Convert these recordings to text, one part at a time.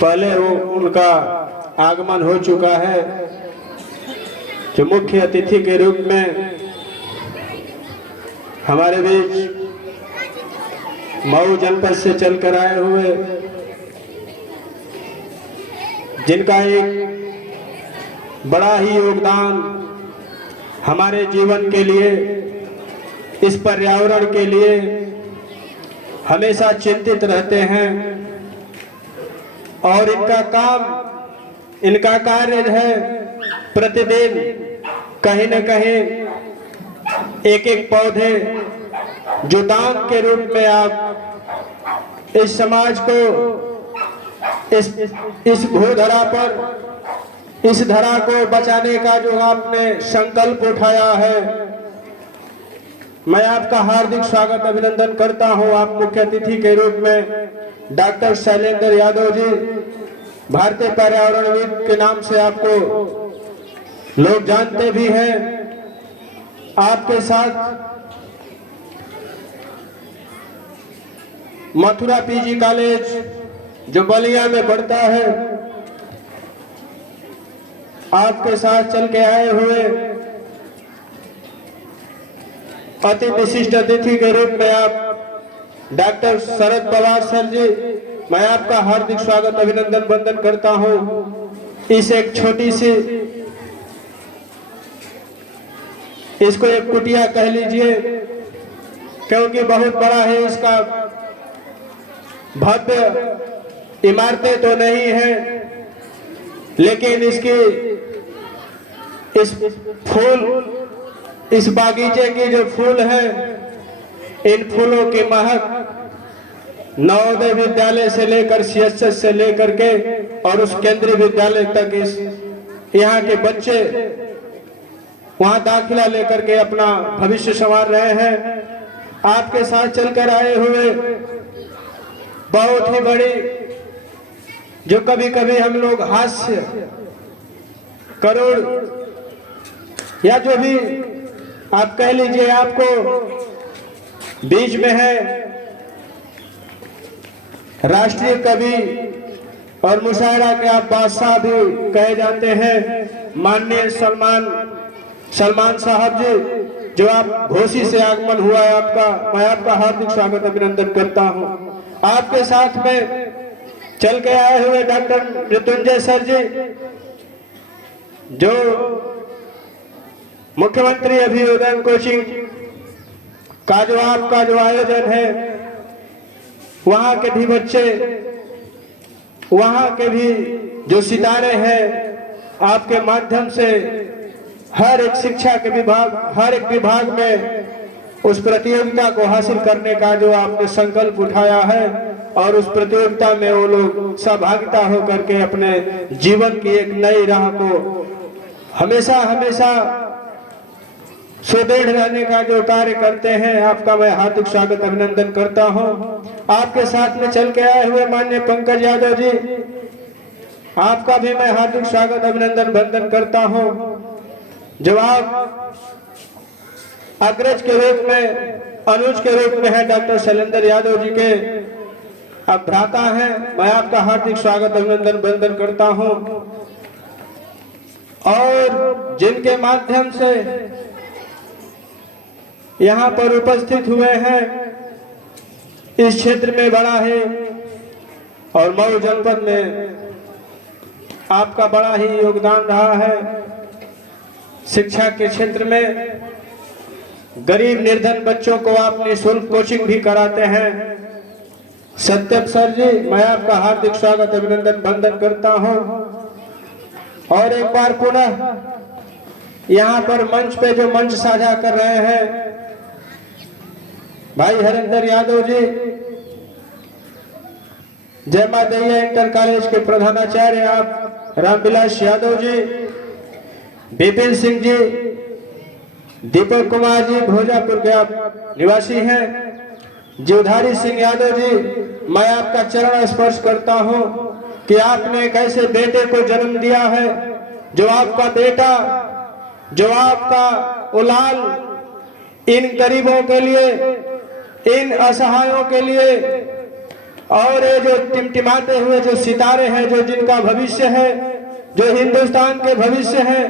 पहले वो उनका आगमन हो चुका है, जो मुख्य अतिथि के रूप में हमारे बीच मऊ जनपद से चलकर आए हुए, जिनका एक बड़ा ही योगदान हमारे जीवन के लिए, इस पर्यावरण के लिए हमेशा चिंतित रहते हैं। और इनका कार्य है प्रतिदिन कहीं न कहीं एक एक पौधे जो दान के रूप में आप इस समाज को, इस भूधरा पर, इस धरा को बचाने का जो आपने संकल्प उठाया है, मैं आपका हार्दिक स्वागत अभिनंदन करता हूं। आप मुख्य अतिथि के रूप में डॉक्टर शैलेंद्र यादव जी, भारतीय पर्यावरणविद के नाम से आपको लोग जानते भी हैं। आपके साथ मथुरा पीजी कॉलेज जो बलिया में पड़ता है, आपके साथ चल के आए हुए अति विशिष्ट अतिथि के रूप में आप डॉक्टर शरद पवार सर जी, मैं आपका हार्दिक स्वागत अभिनंदन वंदन करता हूं। इस एक छोटी सी, इसको एक कुटिया कह लीजिए, क्योंकि बहुत बड़ा है, इसका भव्य इमारतें तो नहीं है, लेकिन इस बागीचे की जो फूल है, इन फूलों की महक नवोदय विद्यालय से लेकर CSS से लेकर के और उस केंद्रीय विद्यालय तक इस यहाँ के बच्चे वहां दाखिला लेकर के अपना भविष्य संवार रहे हैं। आपके साथ चलकर आए हुए बहुत ही बड़ी, जो कभी कभी हम लोग हास्य करोड़ या जो भी आप कह लीजिए, आपको बीच में है राष्ट्रीय कवि और मुशायरा के आप बादशाह भी कहे जाते हैं, माननीय सलमान साहब जी, जो आप घोसी से आगमन हुआ है आपका, मैं आपका हार्दिक स्वागत अभिनंदन करता हूं। आपके साथ में चल के आए हुए डॉक्टर मृत्युंजय सर जी, जो मुख्यमंत्री अभियोजन कोचिंग का जो आपका जो आयोजन है, वहां के भी बच्चे, वहां के भी जो सितारे हैं, आपके माध्यम से हर एक शिक्षा के विभाग, हर एक विभाग में उस प्रतियोगिता को हासिल करने का जो आपने संकल्प उठाया है, और उस प्रतियोगिता में वो लोग सहभागिता होकर के अपने जीवन की एक नई राह को हमेशा सुदृढ़ रहने का जो कार्य करते हैं, आपका मैं हार्दिक स्वागत अभिनंदन करता हूं। आपके साथ में चल के आए हुए माननीय पंकज यादव जी, आपका भी मैं हार्दिक स्वागत अभिनंदन वंदन करता हूं। जो आप अग्रज के रूप में, अनुज के रूप में है डॉक्टर शैलेंद्र यादव जी के आप भ्राता हैं, मैं आपका हार्दिक स्वागत अभिनंदन वंदन करता हूं। और जिनके माध्यम से यहाँ पर उपस्थित हुए हैं, इस क्षेत्र में बड़ा है और मऊ जनपद में आपका बड़ा ही योगदान रहा है। शिक्षा के क्षेत्र में गरीब निर्धन बच्चों को आप निःशुल्क कोचिंग भी कराते हैं। सत्यम सर जी, मैं आपका हार्दिक स्वागत अभिनंदन वंदन करता हूं। और एक बार पुनः यहाँ पर मंच पे जो मंच साझा कर रहे हैं भाई हरिंदर यादव जी, जय मां दैया इंटर कॉलेज के प्रधानाचार्य आप रामविलास यादव जी, विपिन सिंह जी, दीपक कुमार जी भोजापुर के आप निवासी हैं, जीवधारी सिंह यादव जी, मैं आपका चरण स्पर्श करता हूं कि आपने एक ऐसे बेटे को जन्म दिया है, जो आपका बेटा, जो आपका उलाल इन गरीबों के लिए, इन असहायों के लिए और ये जो टिमटिमाते हुए जो सितारे हैं, जो जिनका भविष्य है, जो हिंदुस्तान के भविष्य है,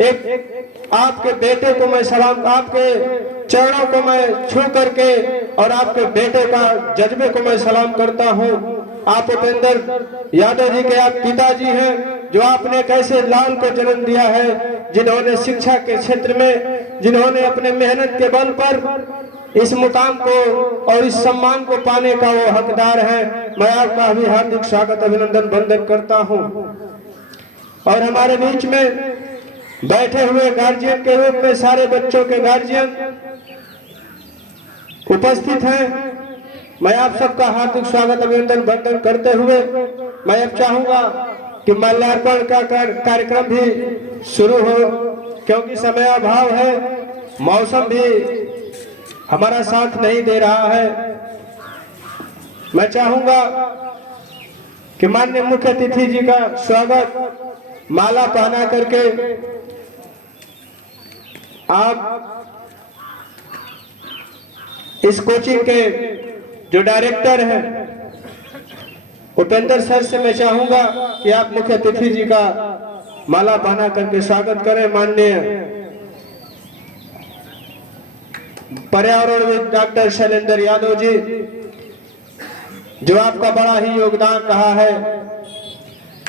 एक आपके बेटे को मैं सलाम, आपके चरणों को मैं छू करके और आपके बेटे का जज्बे को मैं सलाम करता हूं। आप उपेंद्र यादव जी के आप पिताजी हैं, जो आपने कैसे लाल को जन्म दिया है, जिन्होंने शिक्षा के क्षेत्र में, जिन्होंने अपने मेहनत के बल पर इस मुकाम को और इस सम्मान को पाने का वो हकदार है। मैं आपका भी हार्दिक स्वागत, अभिनंदन, वंदन करता हूं। और हमारे बीच में बैठे हुए गार्जियन के रूप में सारे बच्चों के गार्जियन उपस्थित हैं। मैं आप सबका हार्दिक स्वागत, अभिनंदन, वंदन करते हुए मैं अब चाहूंगा कि माल्यार्पण का कार्यक्रम भी शुरू हो, क्योंकि समय अभाव है, मौसम भी हमारा साथ नहीं दे रहा है। मैं चाहूंगा कि माननीय मुख्य अतिथि जी का स्वागत माला पहना करके आप इस कोचिंग के जो डायरेक्टर हैं उपेंद्र सर से मैं चाहूंगा कि आप मुख्य अतिथि जी का माला पहना करके स्वागत करें। माननीय पर्यावरणविद डॉक्टर शैलेंद्र यादव जी, जो आपका बड़ा ही योगदान रहा है,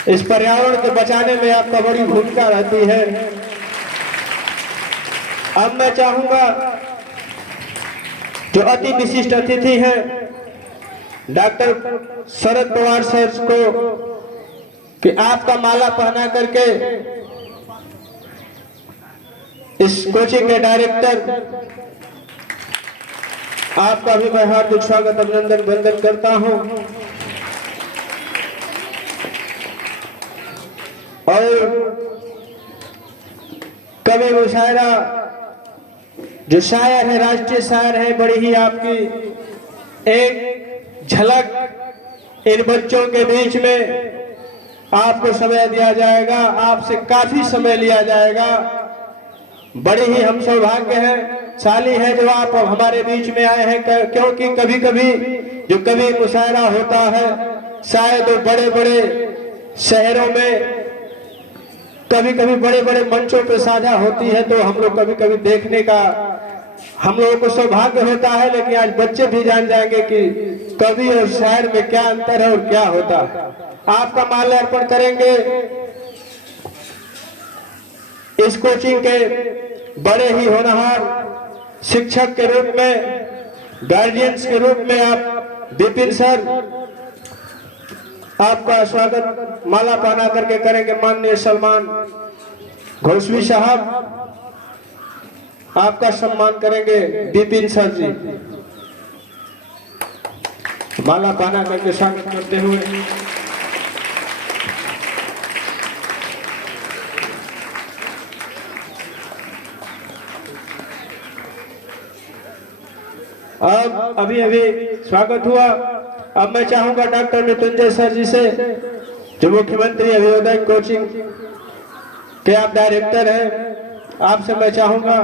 इस पर्यावरण के बचाने में आपका बड़ी भूमिका रहती है। अब मैं चाहूंगा जो अति विशिष्ट अतिथि हैं डॉक्टर शरद पवार सर को, कि आपका माला पहना करके इस कोचिंग के डायरेक्टर, आपका भी मैं हार्दिक स्वागत, अभिनंदन, वंदन करता हूं। और कवि मुशायरा जो शायर है, राष्ट्रीय शायर है, बड़ी ही आपकी एक झलक इन बच्चों के बीच में आपको समय दिया जाएगा, आपसे काफी समय लिया जाएगा। बड़ी ही हम सौभाग्य है, शाली है जो आप हमारे बीच में आए हैं, क्योंकि कभी कभी जो कवि मुशायरा होता है शायद वो बड़े बड़े शहरों में, कभी कभी बड़े बड़े मंचों पे साझा होती है, तो हम लोग कभी कभी देखने का हम लोगों को सौभाग्य होता है। लेकिन आज बच्चे भी जान जाएंगे कि कवि और शायर में क्या अंतर है और क्या होता है। आपका माल्यार्पण करेंगे इस कोचिंग के बड़े ही होनहार शिक्षक के रूप में, गार्जियंस के रूप में आप विपिन सर, आपका स्वागत माला पहना करके करेंगे। माननीय सलमान घोषवी साहब, आपका सम्मान करेंगे विपिन सर जी, माला पहना करके स्वागत करते हुए। अब अभी स्वागत हुआ। अब मैं चाहूंगा डॉक्टर मृत्युंजय सर जी से, जो मुख्यमंत्री अभियोदय कोचिंग के आप डायरेक्टर हैं, आपसे मैं चाहूंगा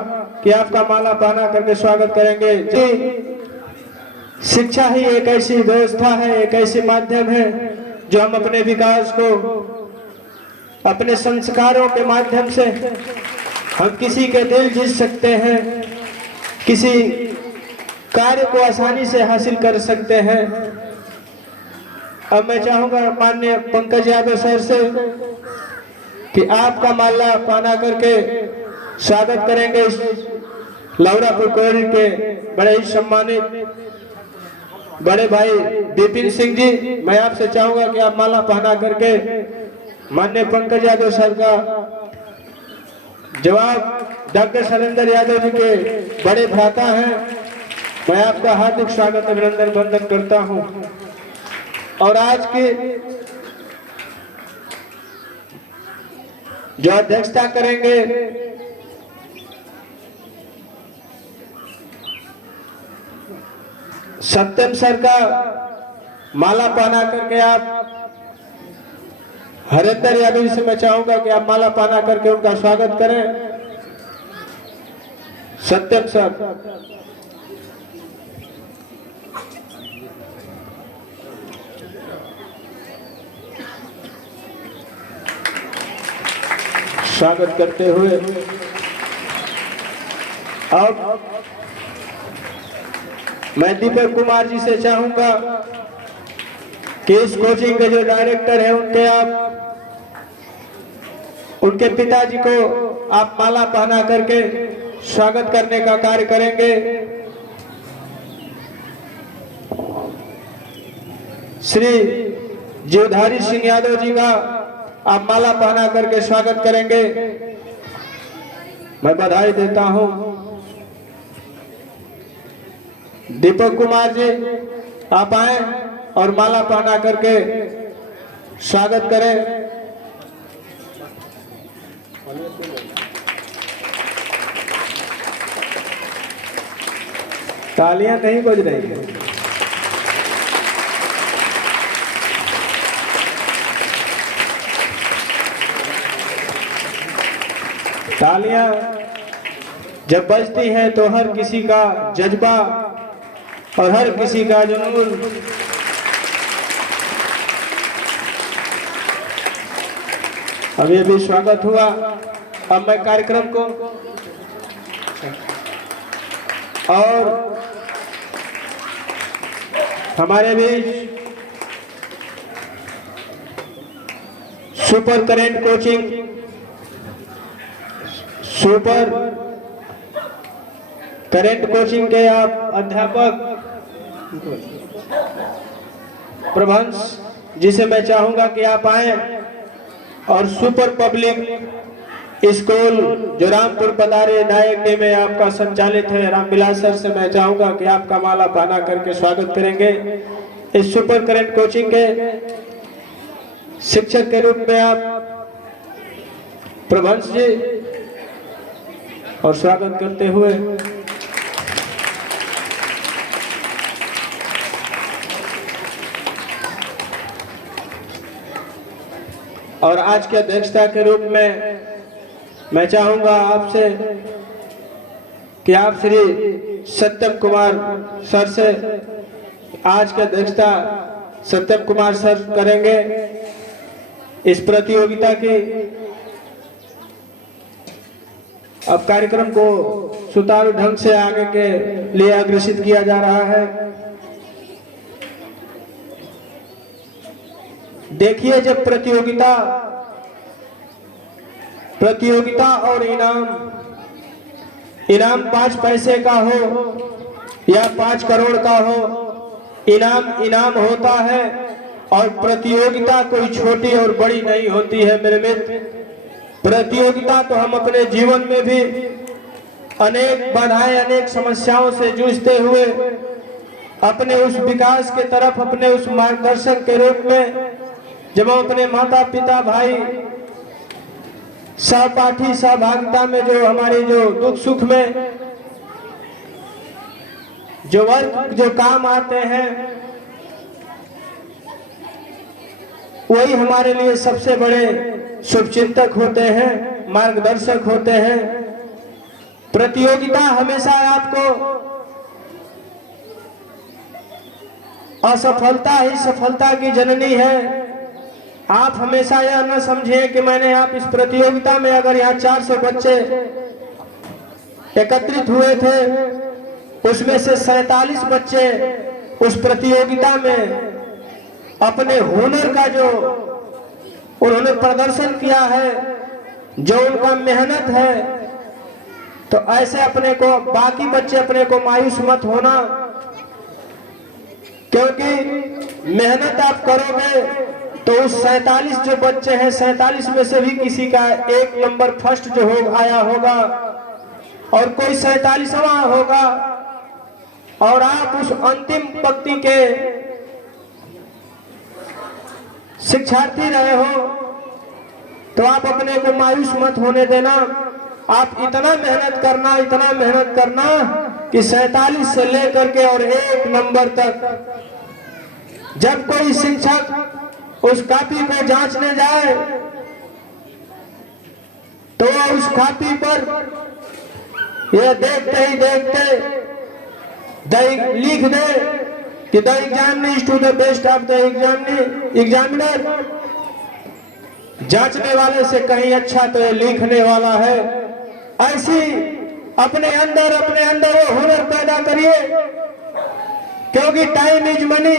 कि आपका माला पहना करके स्वागत करेंगे। जी, शिक्षा ही एक ऐसी व्यवस्था है, एक ऐसी माध्यम है जो हम अपने विकास को, अपने संस्कारों के माध्यम से हम किसी के दिल जीत सकते हैं, किसी कार्य को आसानी से हासिल कर सकते हैं। अब मैं चाहूंगा माननीय पंकज यादव सर से कि आपका माला पहना करके स्वागत करेंगे इस लौरापुर कोयरी के बड़े ही सम्मानित बड़े भाई विपिन सिंह जी। मैं आपसे चाहूंगा कि आप माला पहना करके माननीय पंकज यादव सर का जवाब डॉक्टर शैलेंद्र यादव जी के बड़े भ्राता हैं। मैं आपका हार्दिक स्वागत, अभिनंदन, वंदन करता हूं। और आज की जो अध्यक्षता करेंगे सत्यम सर का माला पहना करके आप हरेंद्र यादव जी से मैं चाहूंगा कि आप माला पहना करके उनका स्वागत करें। सत्यम सर, स्वागत करते हुए अब मैं दीपक कुमार जी से चाहूंगा कि इस कोचिंग के जो डायरेक्टर हैं उनके पिताजी को आप माला पहना करके स्वागत करने का कार्य करेंगे। श्री जीवधारी सिंह यादव जी का आप माला पहना करके स्वागत करेंगे। मैं बधाई देता हूं। दीपक कुमार जी आप आए और माला पहना करके स्वागत करें। तालियां नहीं बज रही है। तालियां जब बजती हैं तो हर किसी का जज्बा और हर किसी का जुनून अभी अभी स्वागत हुआ। अब मैं कार्यक्रम को और हमारे बीच सुपर करेंट कोचिंग के आप अध्यापक प्रभंस जी से मैं चाहूंगा कि आप आए और सुपर पब्लिक स्कूल जो रामपुर पधारे नायक में आपका संचालित है रामविलास सर से मैं चाहूंगा कि आपका माला पहना करके स्वागत करेंगे। इस सुपर करेंट कोचिंग के शिक्षक के रूप में आप प्रभंस जी और स्वागत करते हुए और आज के अध्यक्षता के रूप में मैं चाहूंगा आपसे कि आप श्री सत्यम कुमार सर से आज के अध्यक्षता सत्यम कुमार सर करेंगे। इस प्रतियोगिता की अब कार्यक्रम को सुचारू ढंग से आगे के लिए अग्रसित किया जा रहा है। देखिए जब प्रतियोगिता और इनाम 5 पैसे का हो या 5 करोड़ का हो, इनाम होता है और प्रतियोगिता कोई छोटी और बड़ी नहीं होती है मेरे मित्र। प्रतियोगिता तो हम अपने जीवन में भी अनेक बाधाएं अनेक समस्याओं से जूझते हुए अपने उस विकास के तरफ अपने उस मार्गदर्शक के रूप में जब हम अपने माता पिता भाई सहपाठी सहभागिता में जो हमारे जो दुख सुख में जो वर्ग जो काम आते हैं वही हमारे लिए सबसे बड़े शुभचिंतक होते हैं, मार्गदर्शक होते हैं। प्रतियोगिता हमेशा आपको असफलता ही सफलता की जननी है। आप हमेशा यह न समझें कि मैंने आप इस प्रतियोगिता में अगर यहाँ 400 बच्चे एकत्रित हुए थे उसमें से 47 बच्चे उस प्रतियोगिता में अपने हुनर का जो उन्होंने प्रदर्शन किया है, जो उनका मेहनत है, तो ऐसे अपने को बाकी बच्चे अपने को मायूस मत होना, क्योंकि मेहनत आप करोगे तो उस 47 जो बच्चे हैं 47 में से भी किसी का 1 नंबर फर्स्ट जो आया होगा और कोई 47वां होगा और आप उस अंतिम पंक्ति के शिक्षार्थी रहे हो तो आप अपने को मायूस मत होने देना। आप इतना मेहनत करना कि 47 से लेकर के और 1 नंबर तक जब कोई शिक्षक उस कॉपी को जांचने जाए तो उस कॉपी पर यह देखते ही लिख दे कि the examiner to the best of the examiner. जांचने वाले से कहीं अच्छा तो ये लिखने वाला है। ऐसी अपने अंदर वो हुनर पैदा करिए, क्योंकि टाइम इज मनी,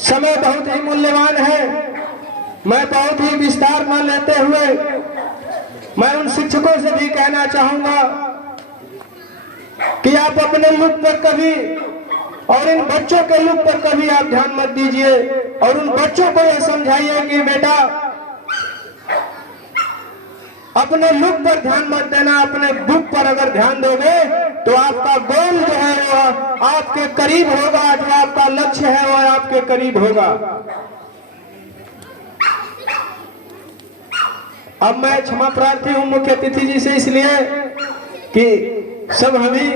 समय बहुत ही मूल्यवान है। मैं बहुत ही विस्तार न लेते हुए मैं उन शिक्षकों से भी कहना चाहूंगा कि आप अपने लुक पर कभी और इन बच्चों के लुक पर कभी आप ध्यान मत दीजिए, और उन बच्चों को यह समझाइए कि बेटा अपने लुक पर ध्यान मत देना, अपने बुक पर अगर ध्यान दोगे तो आपका गोल जो है वो आपके करीब होगा, जो आपका लक्ष्य है वो आपके करीब होगा। अब मैं क्षमा प्रार्थी हूं मुख्य अतिथि जी से, इसलिए कि सब हम ही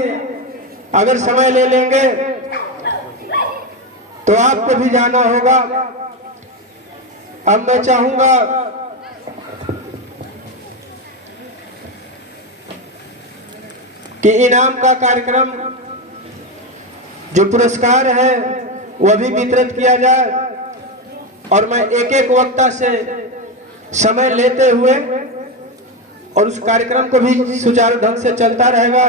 अगर समय ले लेंगे तो आपको भी जाना होगा। अब मैं चाहूंगा कि इनाम का कार्यक्रम, जो पुरस्कार है वह भी वितरित किया जाए, और मैं एक एक वक्ता से समय लेते हुए और उस कार्यक्रम को भी सुचारू ढंग से चलता रहेगा।